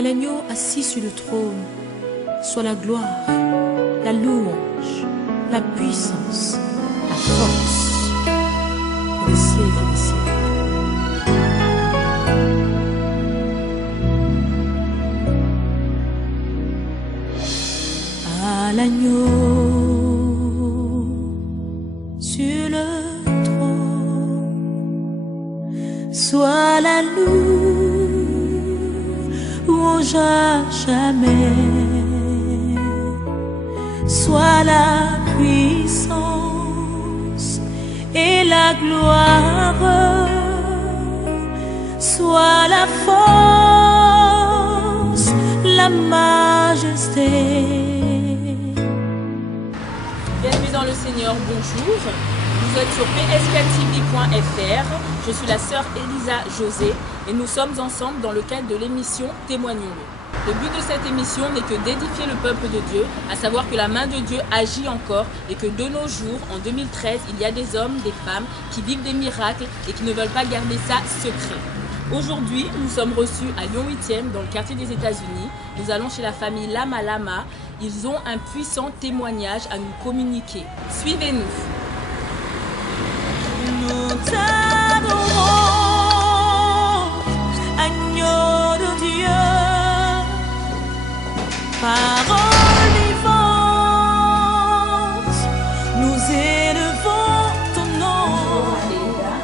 À l'agneau assis sur le trône, soit la gloire, la louange, la puissance, la force, pour les siècles des siècles. À l'agneau sur le trône, soit la louange à jamais, soit la puissance et la gloire, soit la force, la majesté. Bienvenue dans le Seigneur, bonjour. Vous êtes sur pskTV.fr. Je suis la sœur Elisa José et nous sommes ensemble dans le cadre de l'émission Témoignons-le. Le but de cette émission n'est que d'édifier le peuple de Dieu, à savoir que la main de Dieu agit encore et que de nos jours, en 2013, il y a des hommes, des femmes qui vivent des miracles et qui ne veulent pas garder ça secret. Aujourd'hui, nous sommes reçus à Lyon 8e, dans le quartier des États-Unis. Nous allons chez la famille Lama Lama. Ils ont un puissant témoignage à nous communiquer. Suivez-nous. Nous t'adorons, agneau de Dieu, parole vivante, nous élevons ton nom.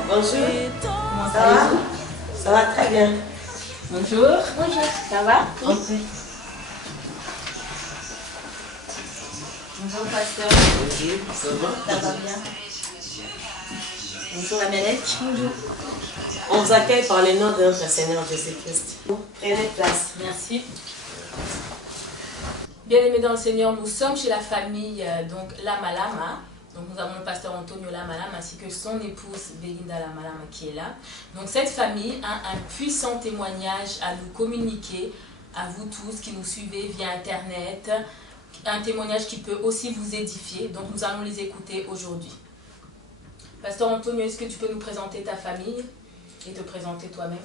Bonjour. Ça va? Ça va très bien. Bonjour. Bonjour. Ça va? Ok. Bonjour, pasteur. Bonjour, ça va? Ça va bien? Bonjour, Amelec. Bonjour. On vous accueille par le nom de notre Seigneur Jésus-Christ. Prenez place. Merci. Bien-aimés dans le Seigneur, nous sommes chez la famille donc Lama Lama. Donc nous avons le pasteur Antonio Lama Lama ainsi que son épouse Belinda Lama Lama qui est là. Donc cette famille a un puissant témoignage à nous communiquer, à vous tous qui nous suivez via Internet. Un témoignage qui peut aussi vous édifier. Donc nous allons les écouter aujourd'hui. Pasteur Antonio, est-ce que tu peux nous présenter ta famille et te présenter toi-même?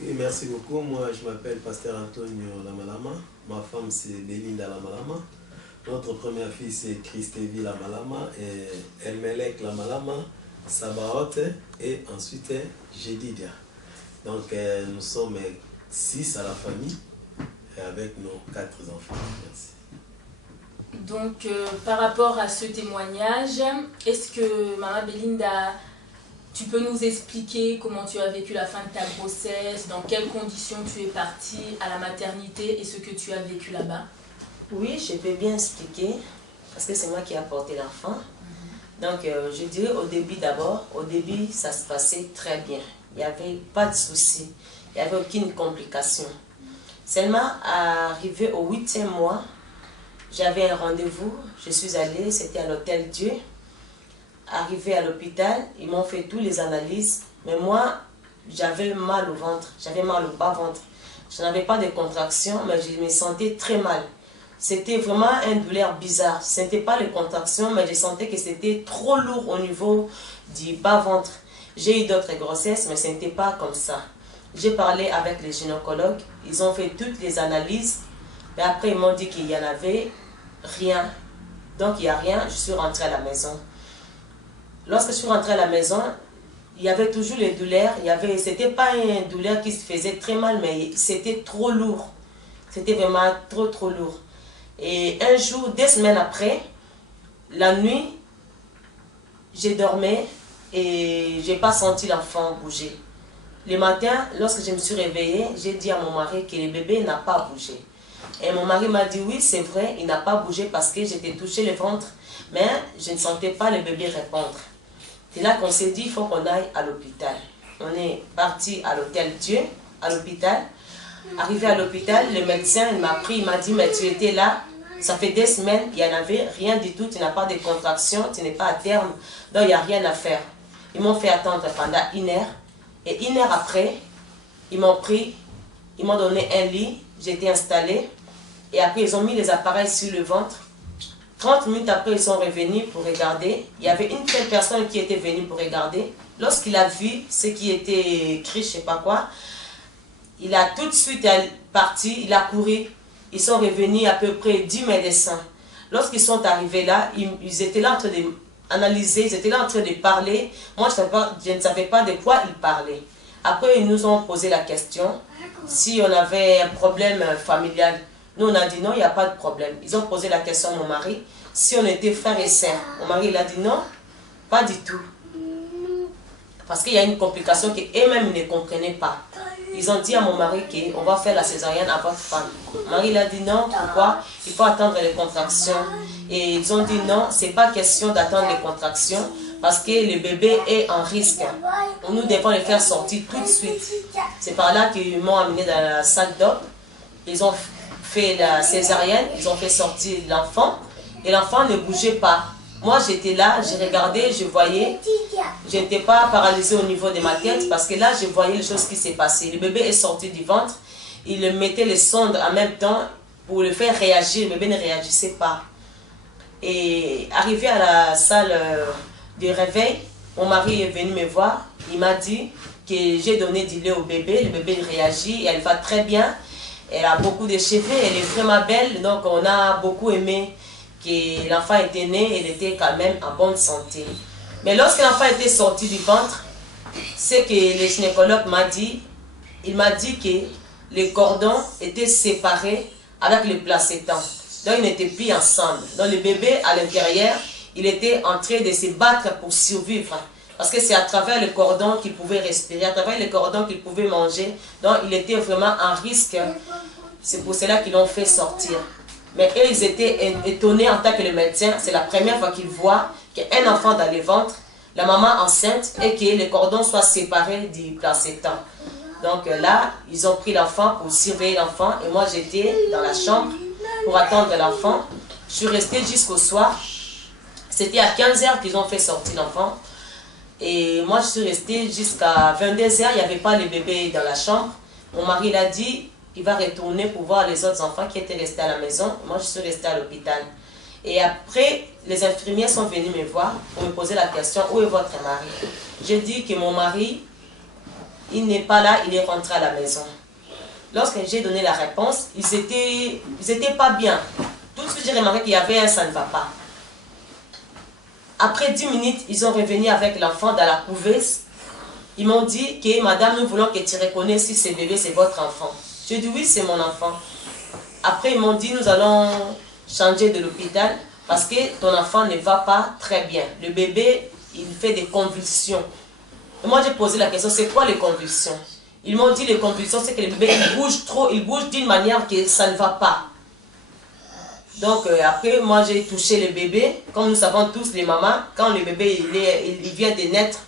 Oui, merci beaucoup. Moi, je m'appelle pasteur Antonio Lama Lama. Ma femme, c'est Belinda Lama Lama. Notre première fille, c'est Christévi Lama Lama et Elmelek Lama Lama, Sabaoth et ensuite Jedidia. Donc, nous sommes 6 à la famille et avec nos 4 enfants. Merci. Donc, par rapport à ce témoignage, est-ce que, Maman Belinda, tu peux nous expliquer comment tu as vécu la fin de ta grossesse, dans quelles conditions tu es partie à la maternité et ce que tu as vécu là-bas? Oui, je peux bien expliquer parce que c'est moi qui ai apporté l'enfant. Donc, je dirais au début d'abord, au début, ça se passait très bien. Il n'y avait pas de soucis, il n'y avait aucune complication. Seulement, arrivé au 8e mois, j'avais un rendez-vous, je suis allée, c'était à l'hôtel Dieu. Arrivé à l'hôpital, ils m'ont fait toutes les analyses, mais moi, j'avais mal au ventre, j'avais mal au bas-ventre. Je n'avais pas de contractions, mais je me sentais très mal. C'était vraiment une douleur bizarre. Ce n'était pas les contractions, mais je sentais que c'était trop lourd au niveau du bas-ventre. J'ai eu d'autres grossesses, mais ce n'était pas comme ça. J'ai parlé avec les gynécologues, ils ont fait toutes les analyses, mais après ils m'ont dit qu'il n'y en avait rien. Donc il n'y a rien, je suis rentrée à la maison. Lorsque je suis rentrée à la maison, il y avait toujours les douleurs. Ce n'était pas une douleur qui se faisait très mal, mais c'était trop lourd. C'était vraiment trop lourd. Et un jour, 2 semaines après, la nuit, j'ai dormi et je n'ai pas senti l'enfant bouger. Le matin, lorsque je me suis réveillée, j'ai dit à mon mari que le bébé n'a pas bougé. Et mon mari m'a dit oui, c'est vrai, il n'a pas bougé parce que j'étais touché le ventre, mais je ne sentais pas le bébé répondre. C'est là qu'on s'est dit, il faut qu'on aille à l'hôpital. On est parti à l'hôtel Dieu, à l'hôpital. Arrivé à l'hôpital, le médecin il m'a pris, il m'a dit, mais tu étais là, ça fait 2 semaines, il n'y en avait rien du tout, tu n'as pas de contraction, tu n'es pas à terme, donc il n'y a rien à faire. Ils m'ont fait attendre pendant 1 heure, et 1 heure après, ils m'ont pris, ils m'ont donné un lit, j'étais installée, et après ils ont mis les appareils sur le ventre. 30 minutes après, ils sont revenus pour regarder. Il y avait une seule personne qui était venue pour regarder. Lorsqu'il a vu ce qui était écrit, je ne sais pas quoi, il a tout de suite parti, il a couru. Ils sont revenus à peu près 10 médecins. Lorsqu'ils sont arrivés là, ils étaient là en train d'analyser, ils étaient là en train de parler. Moi, je ne savais pas de quoi ils parlaient. Après, ils nous ont posé la question si on avait un problème familial. Nous, on a dit non, il n'y a pas de problème. Ils ont posé la question à mon mari si on était frères et sœurs. Mon mari, il a dit non, pas du tout. Parce qu'il y a une complication qu'eux-mêmes ne comprenaient pas. Ils ont dit à mon mari qu'on va faire la césarienne à votre femme. Mon mari, il a dit non, pourquoi? Il faut attendre les contractions. Et ils ont dit non, ce n'est pas question d'attendre les contractions parce que le bébé est en risque. Nous devons le faire sortir tout de suite. C'est par là qu'ils m'ont amené dans la salle d'op. Ils ont fait la césarienne, ils ont fait sortir l'enfant et l'enfant ne bougeait pas. Moi, j'étais là, j'ai regardé, je voyais. Je n'étais pas paralysée au niveau de ma tête parce que là, je voyais les choses qui s'est passées. Le bébé est sorti du ventre. Il mettait les sondes en même temps pour le faire réagir. Le bébé ne réagissait pas. Et arrivé à la salle de réveil, mon mari est venu me voir. Il m'a dit que j'ai donné du lait au bébé. Le bébé réagit et elle va très bien. Elle a beaucoup de cheveux, elle est vraiment belle. Donc, on a beaucoup aimé que l'enfant était né, elle était quand même en bonne santé. Mais lorsque l'enfant était sorti du ventre, ce que le gynécologue m'a dit, il m'a dit que les cordons étaient séparés avec le placenta. Donc ils n'étaient plus ensemble. Donc le bébé à l'intérieur, il était en train de se battre pour survivre. Parce que c'est à travers le cordon qu'il pouvait respirer, à travers le cordon qu'il pouvait manger. Donc il était vraiment en risque. C'est pour cela qu'ils l'ont fait sortir. Mais eux, ils étaient étonnés en tant que le médecin. C'est la première fois qu'ils voient qu'un enfant dans le ventre, la maman enceinte, et que les cordons soient séparés du placenta. Donc là, ils ont pris l'enfant pour surveiller l'enfant. Et moi, j'étais dans la chambre pour attendre l'enfant. Je suis restée jusqu'au soir. C'était à 15 h qu'ils ont fait sortir l'enfant. Et moi, je suis restée jusqu'à 22 h. Il n'y avait pas le bébé dans la chambre. Mon mari l'a dit. Il va retourner pour voir les autres enfants qui étaient restés à la maison. Moi, je suis restée à l'hôpital. Et après, les infirmières sont venues me voir pour me poser la question, où est votre mari? J'ai dit que mon mari, il n'est pas là, il est rentré à la maison. Lorsque j'ai donné la réponse, ils étaient pas bien. Tout de suite, j'ai remarqué qu'il y avait un ça ne va pas. Après 10 minutes, ils sont revenus avec l'enfant dans la couveuse. Ils m'ont dit que madame, nous voulons que tu reconnaisses si ce bébé, c'est votre enfant. J'ai dit oui, c'est mon enfant. Après, ils m'ont dit, nous allons changer de l'hôpital parce que ton enfant ne va pas très bien. Le bébé, il fait des convulsions. Et moi, j'ai posé la question, c'est quoi les convulsions? Ils m'ont dit, les convulsions, c'est que le bébé, il bouge trop, il bouge d'une manière que ça ne va pas. Donc, après, moi, j'ai touché le bébé. Comme nous savons tous, les mamans, quand le bébé, il vient de naître,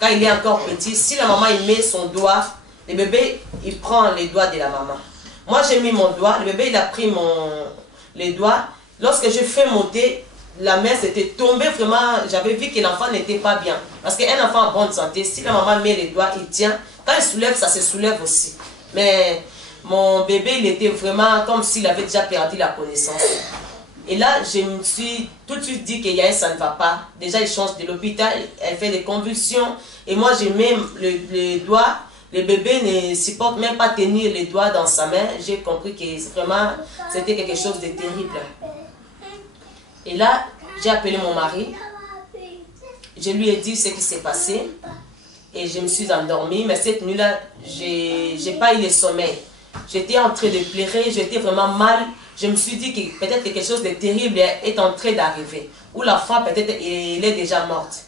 quand il est encore petit, si la maman, il met son doigt, le bébé, il prend les doigts de la maman. Moi, j'ai mis mon doigt. Le bébé, il a pris les doigts. Lorsque je fais monter, la main s'était tombée vraiment. J'avais vu que l'enfant n'était pas bien. Parce qu'un enfant en bonne santé, si la maman met les doigts, il tient. Quand il soulève, ça se soulève aussi. Mais mon bébé, il était vraiment comme s'il avait déjà perdu la connaissance. Et là, je me suis tout de suite dit qu'il y a un ça ne va pas. Déjà, il change de l'hôpital, elle fait des convulsions. Et moi, je mets les doigts. Le bébé ne supporte même pas tenir les doigts dans sa main. J'ai compris que vraiment, c'était quelque chose de terrible. Et là, j'ai appelé mon mari. Je lui ai dit ce qui s'est passé. Et je me suis endormie. Mais cette nuit-là, je n'ai pas eu le sommeil. J'étais en train de pleurer. J'étais vraiment mal. Je me suis dit que peut-être quelque chose de terrible est en train d'arriver. Ou l'enfant, peut-être, elle est déjà morte.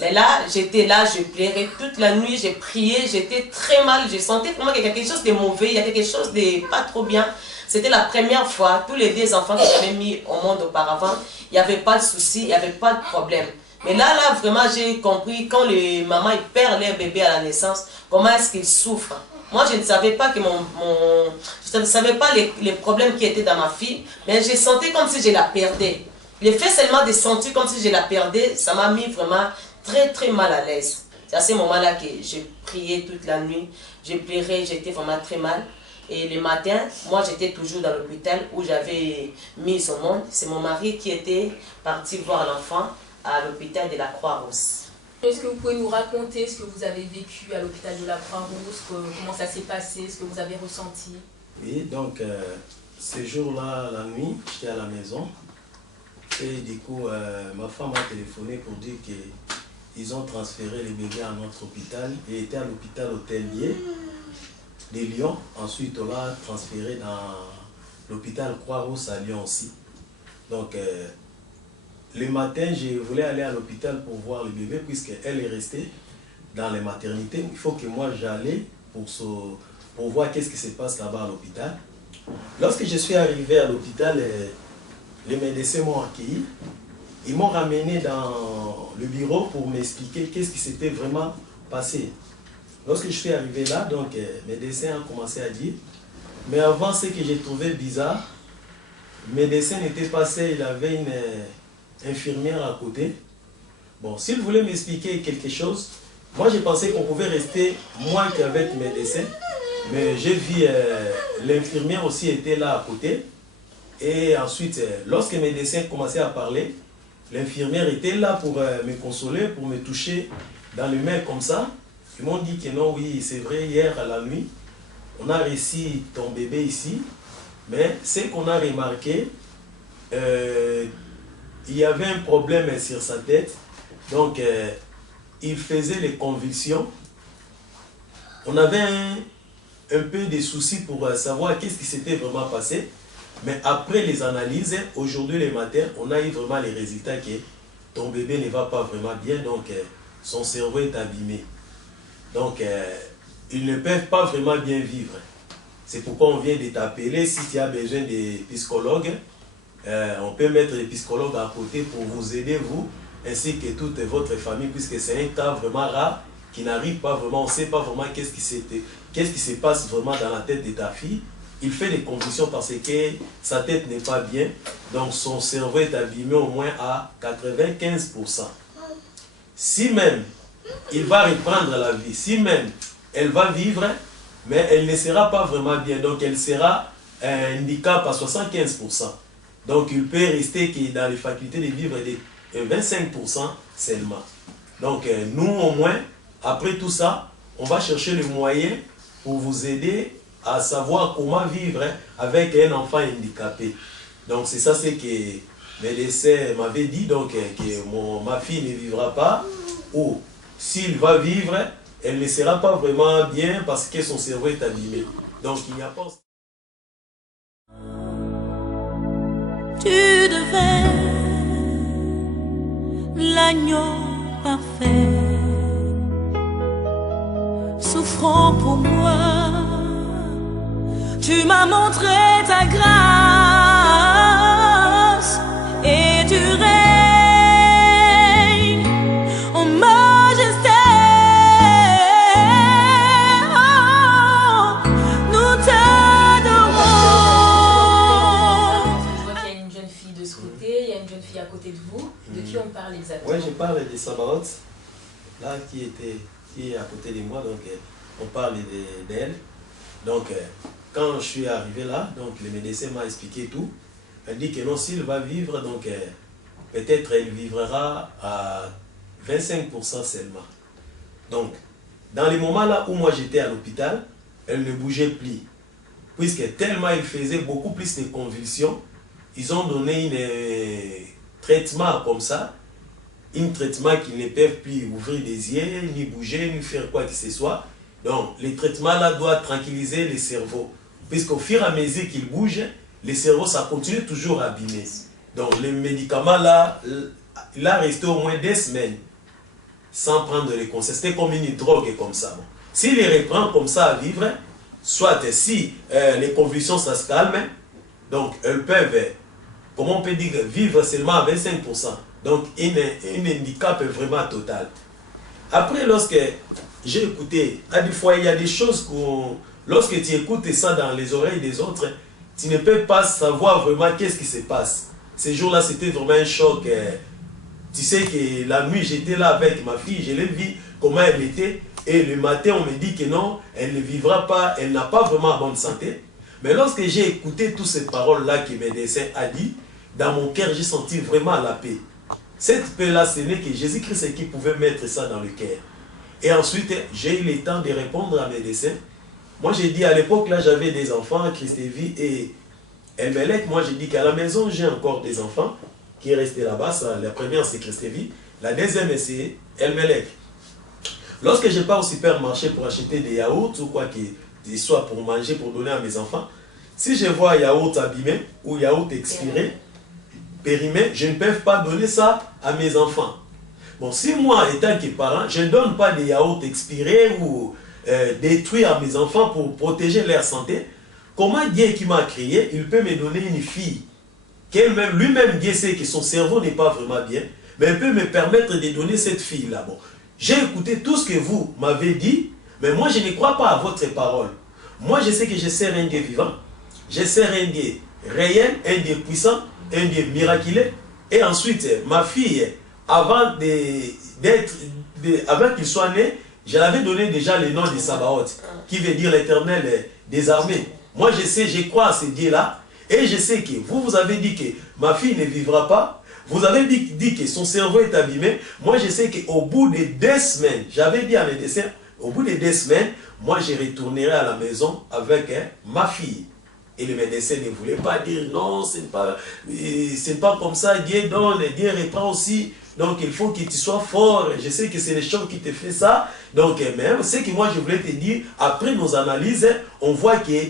Mais là, j'étais là, je pleurais toute la nuit, j'ai prié, j'étais très mal, je sentais vraiment qu'il y a quelque chose de mauvais, il y a quelque chose de pas trop bien. C'était la première fois, tous les 2 enfants que j'avais mis au monde auparavant, il n'y avait pas de souci, il n'y avait pas de problème. Mais là, vraiment, j'ai compris quand les mamans ils perdent leur bébé à la naissance, comment est-ce qu'ils souffrent. Moi, je ne savais pas que je ne savais pas les problèmes qui étaient dans ma fille, mais je sentais comme si je la perdais. Le fait seulement de sentir comme si je la perdais, ça m'a mis vraiment très très mal à l'aise. C'est à ce moment-là que j'ai prié toute la nuit, j'ai pleuré, j'étais vraiment très mal. Et le matin, moi j'étais toujours dans l'hôpital où j'avais mis au monde. C'est mon mari qui était parti voir l'enfant à l'hôpital de la Croix-Rousse. Est-ce que vous pouvez nous raconter ce que vous avez vécu à l'hôpital de la Croix-Rousse, comment ça s'est passé, ce que vous avez ressenti? Oui, donc ce jour-là, la nuit, j'étais à la maison. Et du coup, ma femme m'a téléphoné pour dire qu'ils ont transféré les bébés à notre hôpital. Il était à l'hôpital hôtelier de Lyon. Ensuite, on l'a transféré dans l'hôpital Croix-Rousse à Lyon aussi. Donc, le matin, je voulais aller à l'hôpital pour voir le bébé, puisqu'elle est restée dans les maternités. Il faut que moi j'allais pour voir qu'est-ce qui se passe là-bas à l'hôpital. Lorsque je suis arrivé à l'hôpital, les médecins m'ont accueilli. Ils m'ont ramené dans le bureau pour m'expliquer qu'est-ce qui s'était vraiment passé. Lorsque je suis arrivé là, donc, les médecins ont commencé à dire, mais avant, ce que j'ai trouvé bizarre, le médecin n'était pas seul, il avait une infirmière à côté. Bon, s'il voulait m'expliquer quelque chose, moi j'ai pensé qu'on pouvait rester moins qu'avec le médecin, mais j'ai vu l'infirmière aussi était là à côté. Et ensuite, lorsque le médecin commençait à parler, l'infirmière était là pour me consoler, pour me toucher dans les mains comme ça. Ils m'ont dit que non, oui, c'est vrai, hier à la nuit, on a réussi ton bébé ici, mais ce qu'on a remarqué, il y avait un problème sur sa tête, donc il faisait les convulsions. On avait un peu de soucis pour savoir qu'est-ce qui s'était vraiment passé, mais après les analyses, aujourd'hui le matin, on a eu vraiment les résultats que ton bébé ne va pas vraiment bien, donc son cerveau est abîmé. Donc ils ne peuvent pas vraiment bien vivre. C'est pourquoi on vient de t'appeler. Si tu as besoin de psychologues, on peut mettre les psychologues à côté pour vous aider, vous, ainsi que toute votre famille, puisque c'est un cas vraiment rare qui n'arrive pas vraiment, on ne sait pas vraiment qu'est-ce qui se passe vraiment dans la tête de ta fille. Il fait des convulsions parce que sa tête n'est pas bien, donc son cerveau est abîmé au moins à 95%. Si même il va reprendre la vie, si même elle va vivre, mais elle ne sera pas vraiment bien, donc elle sera un handicap à 75%. Donc il peut rester dans les facultés de vivre de 25% seulement. Donc nous au moins, après tout ça, on va chercher le moyen pour vous aider à savoir comment vivre avec un enfant handicapé. Donc c'est ça ce que mes médecins m'avaient dit, donc que ma fille ne vivra pas, ou s'il va vivre, elle ne sera pas vraiment bien parce que son cerveau est abîmé. Donc il n'y a pas... Tu devais l'agneau parfait, souffrant pour moi. Tu m'as montré ta grâce et tu règnes en majesté. Oh, nous t'adorons. Je vois qu'il y a une jeune fille de ce côté, il y a une jeune fille à côté de vous. De qui on parle exactement? Oui, je parle de Sabaoth, là qui est à côté de moi, donc on parle d'elle. Donc quand je suis arrivé là, donc le médecin m'a expliqué tout. Elle dit que non, s'il va vivre, donc peut-être elle vivra à 25% seulement. Donc, dans les moments là où moi j'étais à l'hôpital, elle ne bougeait plus. Puisque tellement elle faisait beaucoup plus de convulsions, ils ont donné un traitement comme ça, un traitement qu'ils ne peuvent plus ouvrir des yeux, ni bouger, ni faire quoi que ce soit. Donc, le traitement là doit tranquilliser le cerveau. Puisqu'au fur et à mesure qu'il bouge, le cerveau, ça continue toujours à abîmer. Donc, le médicament là, il a resté au moins 2 semaines sans prendre les conseils. C'était comme une drogue comme ça. Bon. S'il reprend comme ça à vivre, soit si les convulsions ça se calme, donc elles peuvent, comment on peut dire, vivre seulement à 25%. Donc, un handicap vraiment total. Après, lorsque j'ai écouté, à des fois, il y a des choses lorsque tu écoutes ça dans les oreilles des autres, tu ne peux pas savoir vraiment qu'est-ce qui se passe. Ces jours-là, c'était vraiment un choc. Tu sais que la nuit, j'étais là avec ma fille, je l'ai vu comment elle était, et le matin, on me dit que non, elle ne vivra pas, elle n'a pas vraiment bonne santé. Mais lorsque j'ai écouté toutes ces paroles-là que le médecin a dit, dans mon cœur, j'ai senti vraiment la paix. Cette paix-là, ce n'est que Jésus-Christ qui pouvait mettre ça dans le cœur. Et ensuite, j'ai eu le temps de répondre à mes desseins. Moi, j'ai dit, à l'époque, là, j'avais des enfants, Christévi et Elmelec. Moi, j'ai dit qu'à la maison, j'ai encore des enfants qui est resté là-bas. La première, c'est Christévi. La deuxième, c'est Elmelec. Lorsque je pars au supermarché pour acheter des yaourts ou quoi qu'il soit pour manger, pour donner à mes enfants, si je vois yaourt abîmé ou yaourt expiré, périmé, je ne peux pas donner ça à mes enfants. Bon, si moi, étant que parent, je ne donne pas des yaourts expirés ou détruits à mes enfants pour protéger leur santé, comment Dieu qui m'a créé, il peut me donner une fille lui-même, Dieu sait que son cerveau n'est pas vraiment bien, mais il peut me permettre de donner cette fille-là. Bon, j'ai écouté tout ce que vous m'avez dit, mais moi, je ne crois pas à votre parole. Moi, je sais que je sers un Dieu vivant, je sers un Dieu réel, un Dieu puissant, un Dieu miraculeux. Et ensuite, ma fille, avant qu'il soit né, je l'avais donné déjà le nom de Sabaoth, qui veut dire l'Éternel des armées. Moi, je crois à ce Dieu-là, et je sais que vous avez dit que ma fille ne vivra pas, vous avez dit que son cerveau est abîmé. Moi, je sais qu'au bout de 2 semaines, j'avais dit à mes médecins, au bout de 2 semaines, moi, je retournerai à la maison avec ma fille. Et le médecin ne voulait pas dire non, ce n'est pas comme ça, Dieu donne, Dieu reprend aussi. Donc il faut que tu sois fort. Je sais que c'est les choses qui te font ça. Donc même, ce que moi je voulais te dire, après nos analyses, on voit que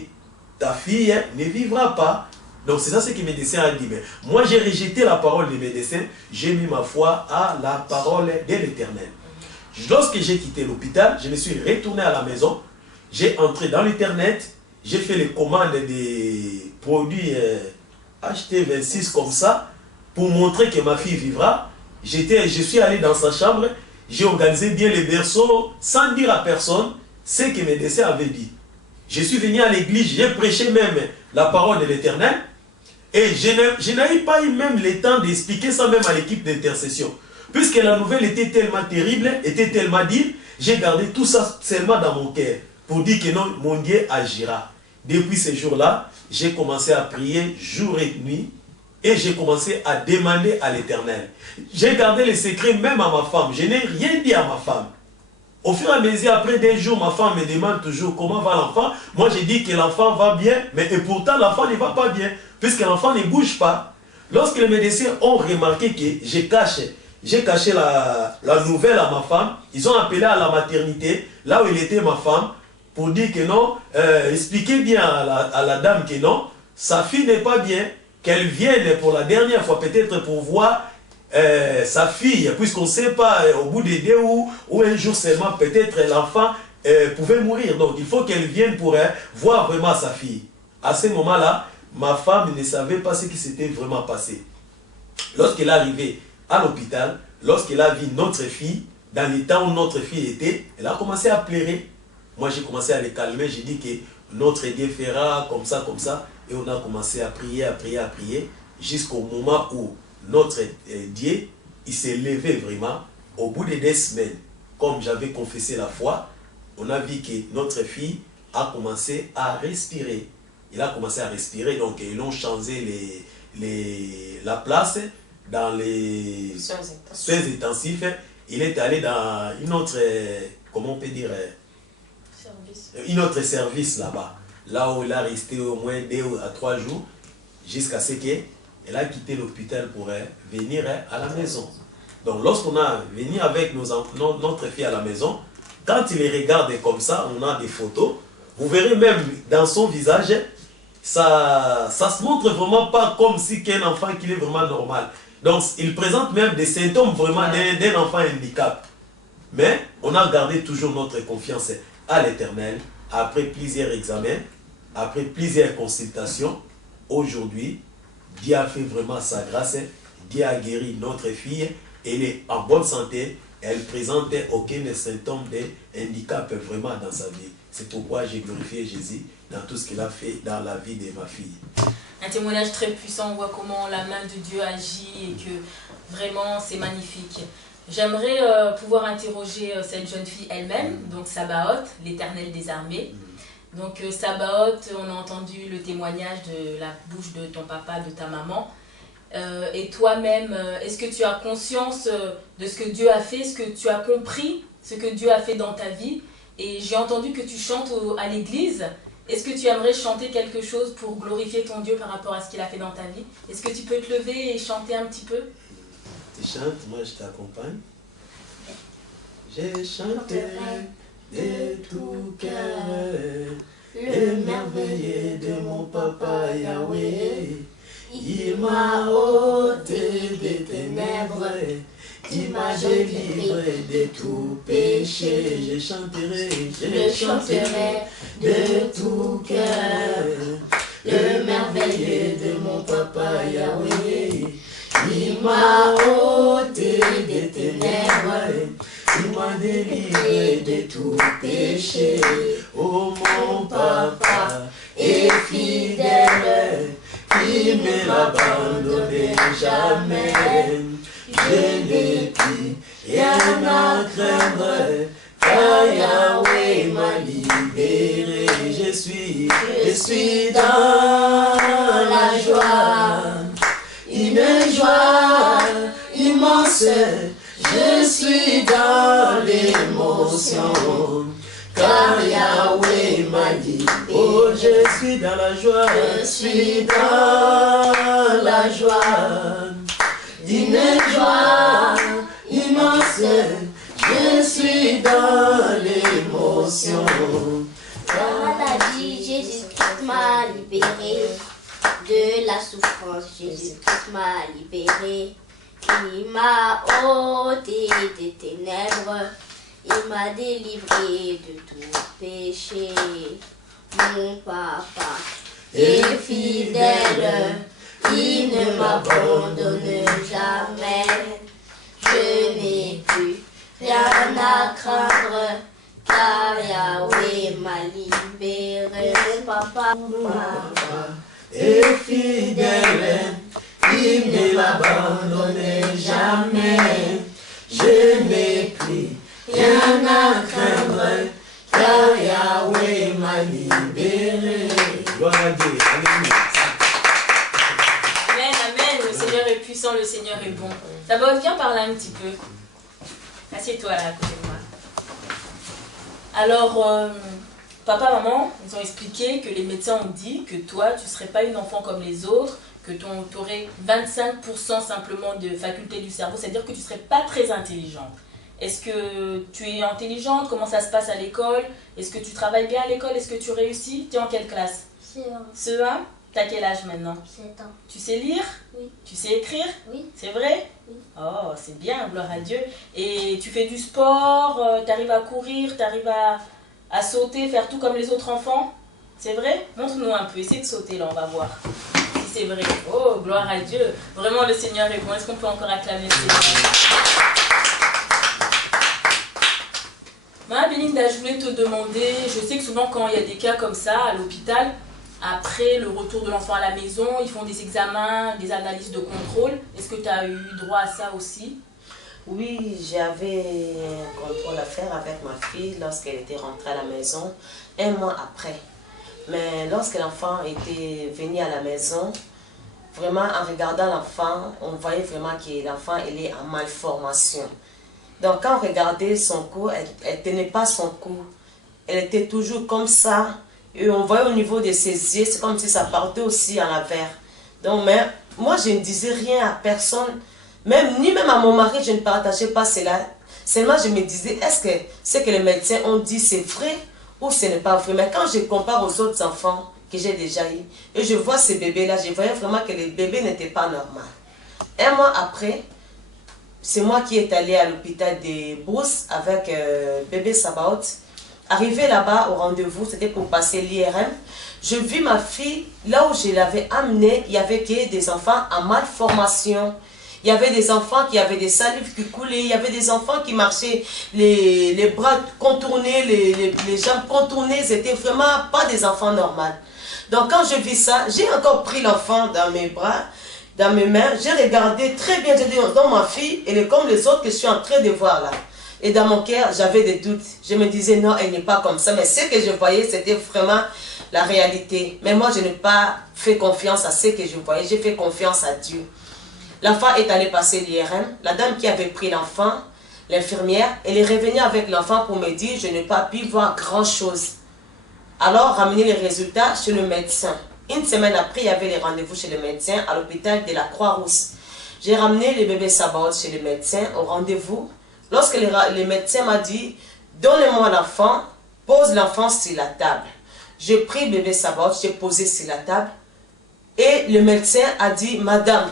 ta fille ne vivra pas. Donc c'est ça ce que le médecin a dit. Mais moi j'ai rejeté la parole du médecin, j'ai mis ma foi à la parole de l'Éternel. Lorsque j'ai quitté l'hôpital, je me suis retourné à la maison, j'ai entré dans l'Internet, j'ai fait les commandes des produits HT26 comme ça, pour montrer que ma fille vivra. Je suis allé dans sa chambre, j'ai organisé bien les berceaux, sans dire à personne ce que mes médecins avaient dit. Je suis venu à l'église, j'ai prêché même la parole de l'Éternel, et je n'avais pas eu même le temps d'expliquer ça même à l'équipe d'intercession. Puisque la nouvelle était tellement terrible, était tellement dure, j'ai gardé tout ça seulement dans mon cœur, pour dire que non, mon Dieu agira. Depuis ce jour-là, j'ai commencé à prier jour et nuit, et j'ai commencé à demander à l'Éternel. J'ai gardé les secrets même à ma femme. Je n'ai rien dit à ma femme. Au fur et à mesure, après 2 jours, ma femme me demande toujours comment va l'enfant. Moi, j'ai dit que l'enfant va bien, mais et pourtant, l'enfant ne va pas bien, puisque l'enfant ne bouge pas. Lorsque les médecins ont remarqué que j'ai caché la nouvelle à ma femme, ils ont appelé à la maternité, là où il était ma femme, pour dire que non, expliquez bien à la dame que non, sa fille n'est pas bien, qu'elle vienne pour la dernière fois, peut-être pour voir sa fille, puisqu'on ne sait pas, au bout de 2 ou un jour seulement, peut-être l'enfant pouvait mourir. Donc il faut qu'elle vienne pour voir vraiment sa fille. À ce moment-là, ma femme ne savait pas ce qui s'était vraiment passé. Lorsqu'elle est arrivée à l'hôpital, lorsqu'elle a vu notre fille, dans l'état où notre fille était, elle a commencé à pleurer. Moi, j'ai commencé à les calmer, j'ai dit que notre Dieu fera comme ça, et on a commencé à prier, jusqu'au moment où notre Dieu, il s'est levé vraiment. Au bout de 2 semaines, comme j'avais confessé la foi, on a vu que notre fille a commencé à respirer. Il a commencé à respirer, donc ils ont changé la place dans les soins intensifs. Il est allé dans une autre, comment on peut dire, un autre service là-bas. Là où il a resté au moins 2 à 3 jours, jusqu'à ce qu'elle a quitté l'hôpital pour venir à la maison. Donc lorsqu'on a venu avec notre fille à la maison, quand il les regarde comme ça, on a des photos, vous verrez même dans son visage, ça se montre vraiment pas comme si qu'un enfant qui est vraiment normal. Donc il présente même des symptômes vraiment d'un enfant handicap. Mais on a gardé toujours notre confiance à l'Éternel. Après plusieurs examens, après plusieurs consultations, aujourd'hui, Dieu a fait vraiment sa grâce. Dieu a guéri notre fille. Elle est en bonne santé. Elle ne présente aucun symptôme de handicap vraiment dans sa vie. C'est pourquoi j'ai glorifié Jésus dans tout ce qu'il a fait dans la vie de ma fille. Un témoignage très puissant, on voit comment la main de Dieu agit et que vraiment c'est magnifique. J'aimerais pouvoir interroger cette jeune fille elle-même, donc Sabaoth, l'Éternel des armées. Donc Sabaoth, on a entendu le témoignage de la bouche de ton papa, de ta maman. et toi-même, est-ce que tu as conscience de ce que Dieu a fait, est-ce que tu as compris ce que Dieu a fait dans ta vie? Et j'ai entendu que tu chantes à l'église. Est-ce que tu aimerais chanter quelque chose pour glorifier ton Dieu par rapport à ce qu'il a fait dans ta vie? Est-ce que tu peux te lever et chanter un petit peu? Tu chantes, moi je t'accompagne. J'ai chanté de tout cœur le merveilleux de mon papa Yahweh. Il m'a ôté des ténèbres, il m'a délivré de tout péché. Je chanterai de tout cœur le merveilleux de mon papa Yahweh. Il m'a ôté des ténèbres, il m'a délivré de tout péché. Oh mon papa est fidèle, il ne m'abandonne jamais. Je n'ai plus rien à craindre, car Yahweh m'a libéré. Je suis dans la joie, une joie immense. Je suis dans l'émotion, car Yahweh m'a libéré. Oh, je suis dans la joie, je suis dans la joie, une joie immense. Je suis dans l'émotion. Car la vie, Jésus-Christ m'a libéré de la souffrance. Jésus-Christ m'a libéré. Il m'a ôté des ténèbres, il m'a délivré de tout péché. Mon papa est fidèle, il ne m'abandonne jamais. Je n'ai plus rien à craindre, car Yahweh m'a libéré. Mon papa est fidèle, il ne m'abandonne jamais. Je n'ai plus rien à craindre, car Yahweh m'a libéré. Gloire à Dieu, alléluia. Amen, amen. Le Seigneur est puissant, le Seigneur est bon. D'abord, viens parler un petit peu. Assieds-toi là à côté de moi. Alors, papa, maman, ils ont expliqué que les médecins ont dit que toi, tu ne serais pas une enfant comme les autres, que tu aurais 25% simplement de faculté du cerveau, c'est-à-dire que tu ne serais pas très intelligente. Est-ce que tu es intelligente? Comment ça se passe à l'école? Est-ce que tu travailles bien à l'école? Est-ce que tu réussis? Tu es en quelle classe? CE1. CE1? Tu as quel âge maintenant? 7 ans. Tu sais lire? Oui. Tu sais écrire? Oui. C'est vrai? Oui. Oh, c'est bien, gloire à Dieu. Et tu fais du sport? Tu arrives à courir? Tu arrives à sauter, faire tout comme les autres enfants? C'est vrai? Montre-nous un peu, essaie de sauter là, on va voir. Si c'est vrai. Oh, gloire à Dieu. Vraiment, le Seigneur est bon. Est-ce qu'on peut encore acclamer le Seigneur? Belinda, je voulais te demander, je sais que souvent quand il y a des cas comme ça à l'hôpital, après le retour de l'enfant à la maison, ils font des examens, des analyses de contrôle. Est-ce que tu as eu droit à ça aussi? Oui, j'avais un contrôle à faire avec ma fille lorsqu'elle était rentrée à la maison, un mois après. Mais lorsque l'enfant était venu à la maison, vraiment en regardant l'enfant, on voyait vraiment que l'enfant est en malformation. Donc quand on regardait son cou, elle ne tenait pas son cou. Elle était toujours comme ça. Et on voyait au niveau de ses yeux, c'est comme si ça partait aussi en l'envers. Donc mais, moi je ne disais rien à personne. Ni même à mon mari, je ne partageais pas cela. Seulement je me disais, est-ce que ce que les médecins ont dit c'est vrai ou ce n'est pas vrai? Mais quand je compare aux autres enfants que j'ai déjà eu, et je vois ces bébés-là, je voyais vraiment que les bébés n'étaient pas normaux. Un mois après, c'est moi qui est allé à l'hôpital de Brousse avec bébé Sabaoth. Arrivé là-bas au rendez-vous, c'était pour passer l'IRM. Je vis ma fille, là où je l'avais amenée, il y avait des enfants en malformation. Il y avait des enfants qui avaient des salives qui coulaient, il y avait des enfants qui marchaient, les bras contournés, les jambes contournées, c'était vraiment pas des enfants normaux. Donc quand je vis ça, j'ai encore pris l'enfant dans mes bras, dans mes mains, j'ai regardé très bien, j'ai dit, dans ma fille, elle est comme les autres que je suis en train de voir là. Et dans mon cœur, j'avais des doutes. Je me disais, non, elle n'est pas comme ça. Mais ce que je voyais, c'était vraiment la réalité. Mais moi, je n'ai pas fait confiance à ce que je voyais. J'ai fait confiance à Dieu. L'enfant est allé passer l'IRM. La dame qui avait pris l'enfant, l'infirmière, elle est revenue avec l'enfant pour me dire, je n'ai pas pu voir grand-chose. Alors, ramener les résultats chez le médecin. Une semaine après, il y avait les rendez-vous chez le médecin à l'hôpital de la Croix-Rousse. J'ai ramené le bébé Sabaoth chez le médecin au rendez-vous. Lorsque le médecin m'a dit, donnez-moi l'enfant, pose l'enfant sur la table. J'ai pris le bébé Sabaoth, j'ai posé sur la table. Et le médecin a dit, madame,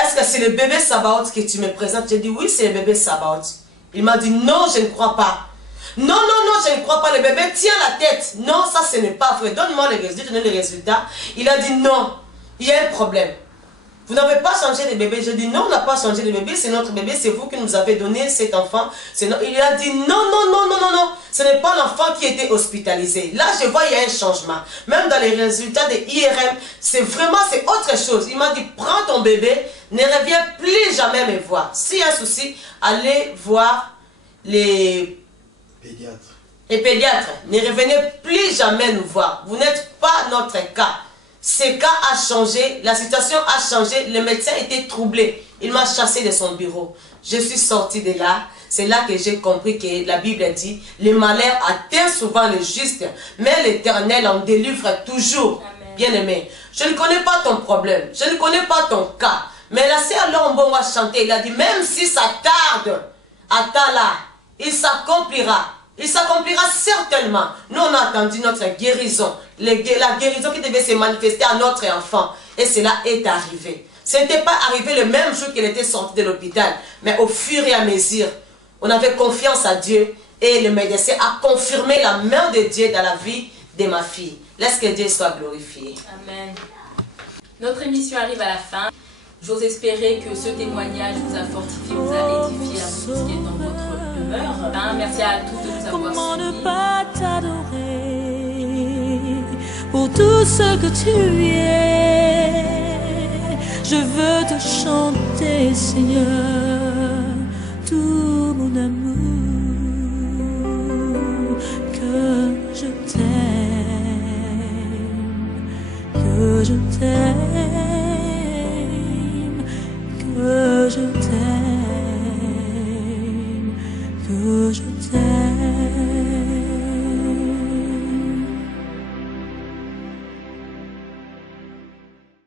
est-ce que c'est le bébé Sabaoth que tu me présentes? J'ai dit, oui, c'est le bébé Sabaoth. Il m'a dit, non, je ne crois pas. Non, non, non, je ne crois pas. Le bébé tient la tête. Non, ça, ce n'est pas vrai. Donne-moi les résultats. Donne les résultats. Il a dit, non, il y a un problème. Vous n'avez pas changé de bébé. Je dis, non, on n'a pas changé de bébé. C'est notre bébé. C'est vous qui nous avez donné cet enfant. Il a dit, non, non, non, non, non, non. Ce n'est pas l'enfant qui était hospitalisé. Là, je vois, il y a un changement. Même dans les résultats de IRM, c'est vraiment, c'est autre chose. Il m'a dit, prends ton bébé, ne reviens plus jamais me voir. S'il y a un souci, allez voir les pédiatres. Les pédiatres, ne revenez plus jamais nous voir. Vous n'êtes pas notre cas. Ce cas a changé, la situation a changé, le médecin était troublé. Il m'a chassé de son bureau. Je suis sortie de là. C'est là que j'ai compris que la Bible dit, le malheur atteint souvent le juste, mais l'Éternel en délivre toujours. Bien-aimé, je ne connais pas ton problème, je ne connais pas ton cas. Mais la sœur Lombo a chanté, il a dit, même si ça tarde, attends là, il s'accomplira. Il s'accomplira certainement. Nous, on a attendu notre guérison. La guérison qui devait se manifester à notre enfant. Et cela est arrivé. Ce n'était pas arrivé le même jour qu'il était sorti de l'hôpital. Mais au fur et à mesure, on avait confiance à Dieu. Et le médecin a confirmé la main de Dieu dans la vie de ma fille. Laisse que Dieu soit glorifié. Amen. Notre émission arrive à la fin. J'ose espérer que ce témoignage vous a fortifié, vous a édifié à vous qui est dans votre demeure. Merci à tous de nous avoir Comment suivis. ne pas t'adorer pour tout ce que tu es? Je veux te chanter, Seigneur, tout mon amour, que je t'aime, que je t'aime, que je t'aime, que je t'aime.